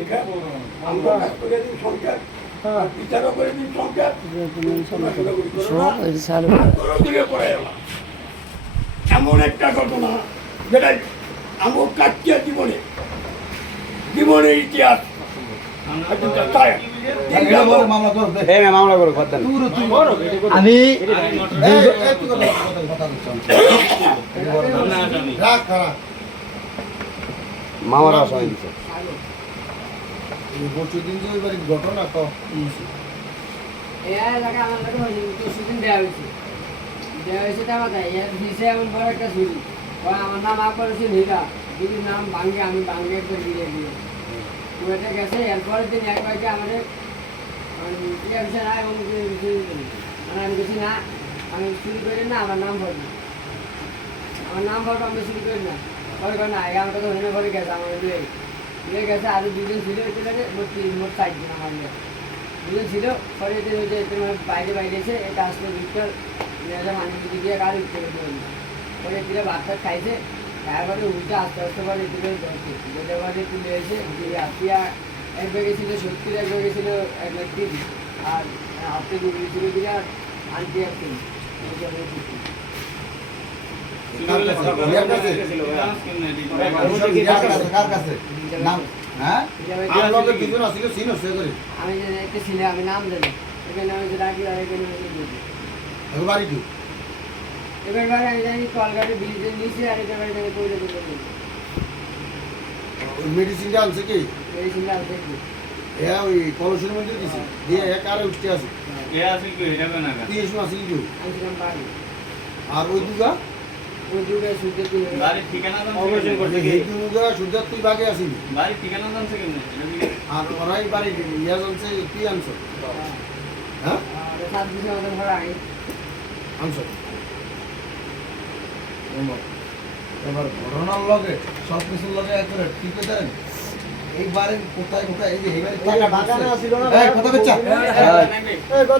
দেখা আমরা কাজ করে দিন সংখ্যা বিচারও করে দিন সংখ্যা এমন একটা ঘটনা যেটা আমার কাটিয়া জীবনের ইতিহাস আমি মামার আসামি দিচ্ছে ঘটনা তো আমার নাম আপনার হচ্ছে নীলা যদি নাম ভাঙ্গে আমি ভাঙ্গে একবার গিয়ে দিয়ে এটা গেছে এরপরের দিন একবারকে আমাদের বিষয় না এবং আমি কিছু না আমি শুরু করি না আমার নাম ভরবো আমি শুরু করি না পরে করে না আমার কথা হলে পরে গেছে আমার দিয়ে গেছে আরও দুজন ছিল মোট 4 জন আমার দুজন ছিল পরে তোমার বাইরে এসে এটা আসলে ভিক্টর মানে দিয়ে কারো উঠতে পরে এদিকে ভাত খাইছে তারপরে উল্টা আস্তে আস্তে পরে এদিকে যেতে পরে তুলে এসে আপিয়া এক ব্যাগে ছিল 70 এক ব্যাগে ছিল 130 আর আপনি ছিল দিকে আনটি এক তিন আমি নাম দেব এখানে আমি রাখি আর এখানে এবার আমি জানি কলকাতা ব্রিজের নিচে আর এবার আমি কইলে দেব মেডিসিনটা আনছে কি মেডিসিনটা আনছে কি ওই কলসের মধ্যে দিছে দিয়ে এক আরে উঠতে আছে আছে কি এটা না কি এসো আছে কি আনছিলাম বাড়ি আর ওই দুগা সুদে তুই বাড়ি ঠিকানা দাম অবশ্যই করতে এই দুগা সুদে তুই বাগে আসিনি বাড়ি ঠিকানা দাম থেকে আর ওরাই বাড়ি ইয়া জানছে কি আনছো হ্যাঁ আর সাত দিন আমাদের ঘরে আই আনছো এবার ঘটনার লগে সব কিছুর লগে একবারে ঠিক আছে এইবারে কোথায় এই যে এইবারে টাকা বাগানে ছিল না কথা বলছা